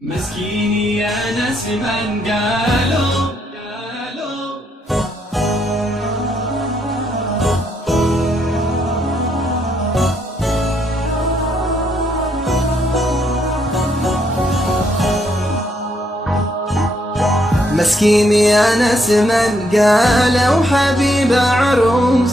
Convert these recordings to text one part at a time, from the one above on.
مسكيني يا ناس من قالوا مسكين يا ناس من قالوا حبيب عروس.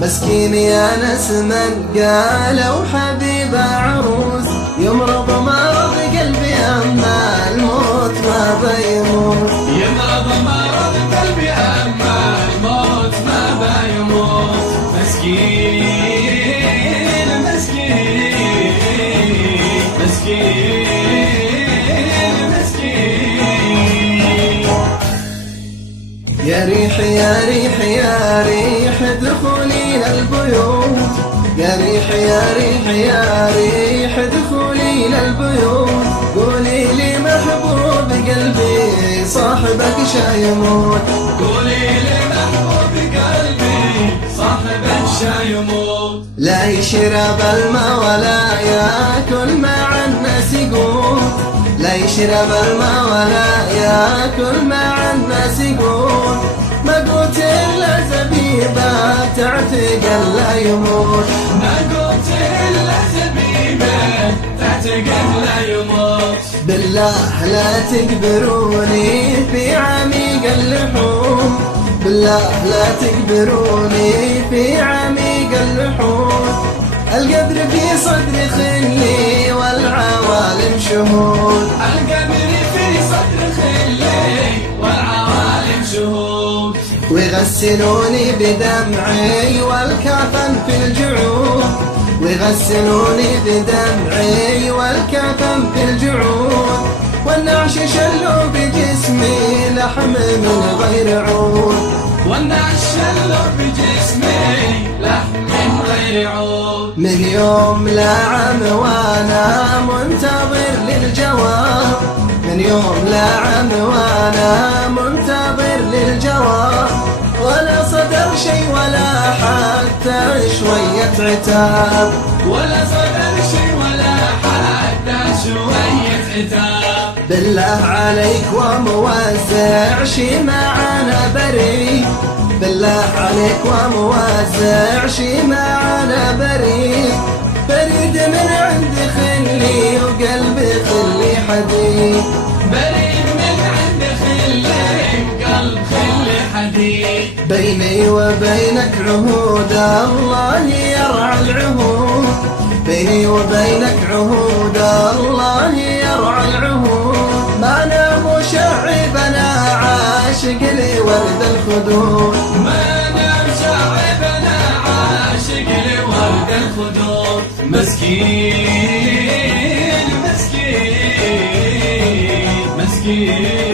مسكين يا ناس من قالوا حبيب عروس. يمرض مرض قلبي أما الموت ما بيموت. يمرض مرض قلبي أما الموت ما بيموت. مسكين مسكين مسكين مسكين. يا ريح يا ريح يا ريح ادخلي للبيوت. يا ريح يا ريح يا ريح ادخلي للبيوت. قولي لي محبوب قلبي صاحبك شايموت. قولي لي محبوب قلبي صاحبك شايموت. لا يشرب الماء ولا ياكل مع الناس يقوت. لا يشرب الماء ولا ياكل مع الناس يقوت. ما قلت إلا زبيبة تعتق لا يموت. ما قلت إلا زبيبة تعتق لا يموت. بالله لا تكبروني في عميق اللحوم. بالله لا تكبروني في عميق اللحوم. القدر في صدري خلي والعوالم شهود. القدر في صدري خلي والعوالم شهود. ويغسلوني بدمعي والكفن في الجعود. ويغسلوني بدمعي والكفن في الجعود. والنعش شلوا بجسمي لحم من غير عود. والنعش شلوا بجسمي لحم من غير عود. من يوم لا عم وانا منتظر للجواب. من يوم لا عم وانا منتظر للجواب. ولا صدر شي ولا حتى شوية عتاب. ولا صدر شي ولا حتى شوية عتاب. بالله عليك وموزع شي معانا بريء. بالله عليك وموزع شي معانا بريء. بريد من عند خلي وقلبي خلي حديد. بريد من عند خلي وقلب خلي حديد. بيني وبينك عهود الله يرعى العهود. بيني وبينك عهود الله يرعى العهود. ما نام شعب انا عاشق لي ورد الخدود. ما نام شعب انا عاشق لي ورد الخدود. مسكين مسكين مسكين